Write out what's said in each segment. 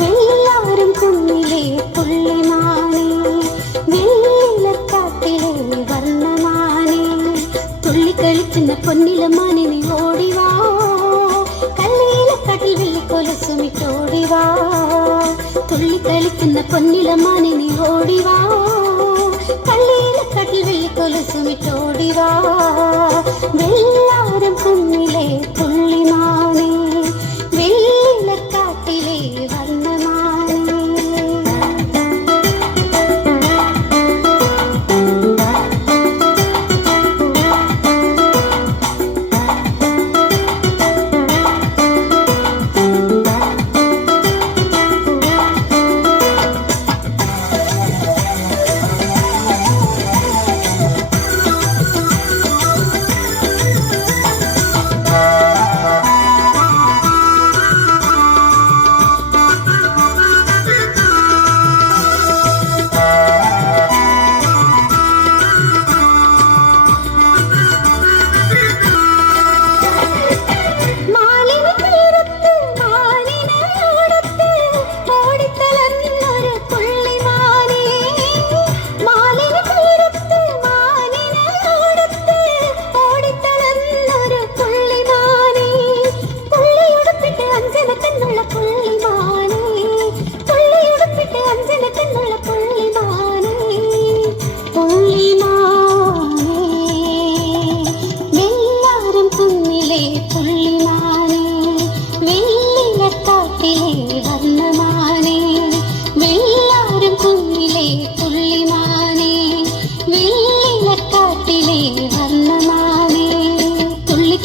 വെള്ളാരം കുന്നിലെ പുള്ളിമാനേ, വെള്ളിലക്കാട്ടിലെ വർണ്ണമാനേ, തുള്ളിക്കളിക്കുന്ന പൊന്നിലമാനെ നീ ഓടിവാ, കല്ലിലക്കാട്ടിൽ വെള്ളിക്കൊലുസുമിട്ടോടിവാ, തുള്ളിക്കളിക്കുന്ന പൊന്നിലമാനെ നീ ഓടിവാ, കല്ലിലക്കാട്ടിൽ വെള്ളിക്കൊലുസുമിട്ടോടിവാ. വെള്ളാരം കുന്നിലെ പുള്ളിമാനേ, വെള്ളിലക്കാട്ടിലെ വർണ്ണമാനേ.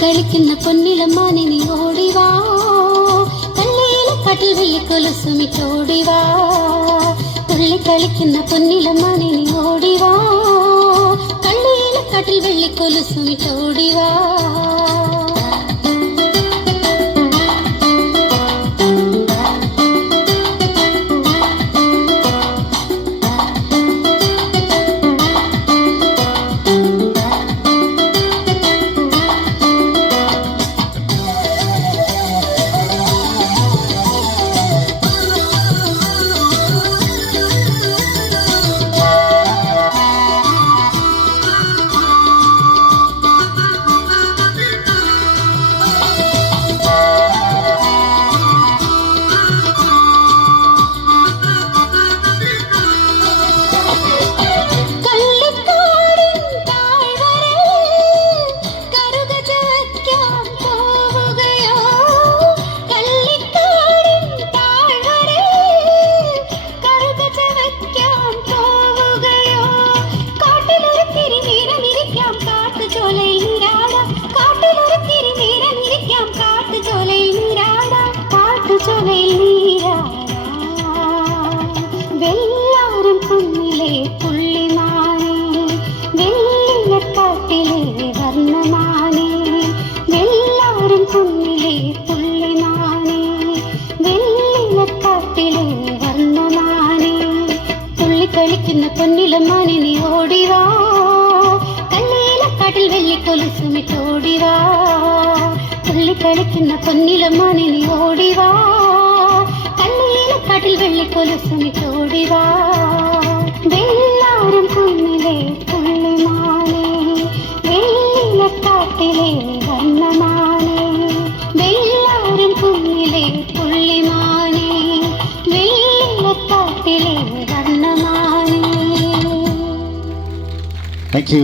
കളിക്കുന്ന പൊന്നിലമാനെ നീ ഓടിവാ, കല്ലിലക്കാട്ടിൽ വെള്ളിക്കൊലുസുമിട്ടോടിവാ, തുള്ളിക്കളിക്കുന്ന പൊന്നിലമാനെ നീ ഓടിവാ, കല്ലിലക്കാട്ടിൽ വെള്ളിക്കൊലുസുമിട്ടോടിവാ. വെള്ളാരം കുന്നിലെ പുള്ളിമാനേ, വെള്ളിലക്കാട്ടിലെ വർണ്ണമാനേ, വെള്ളാരം കുന്നിലെ പുള്ളിമാനേ, വെള്ളിലക്കാട്ടിലെ വർണ്ണമാനേ, തുള്ളിക്കളിക്കുന്ന പൊന്നിലമാനെ നീ ഓടിവാ, കല്ലിലക്കാട്ടിൽ വെള്ളിക്കൊലുസുമിട്ടോടിവാ, തുള്ളിക്കളിക്കുന്ന പൊന്നിലമാനെ നീ ഓടിവാ, കല്ലിലക്കാട്ടിൽ വെള്ളിക്കൊലുസുമിട്ടോടിവാ. വെള്ളാരം കുന്നിലെ പുള്ളിമാനേ, വെള്ളിലക്കാട്ടിലെ വർണ്ണമാനേ, വെള്ളാരം കുന്നിലെ പുള്ളിമാനേ, വെള്ളിലക്കാട്ടിലെ വർണ്ണമാനേ. Thank you.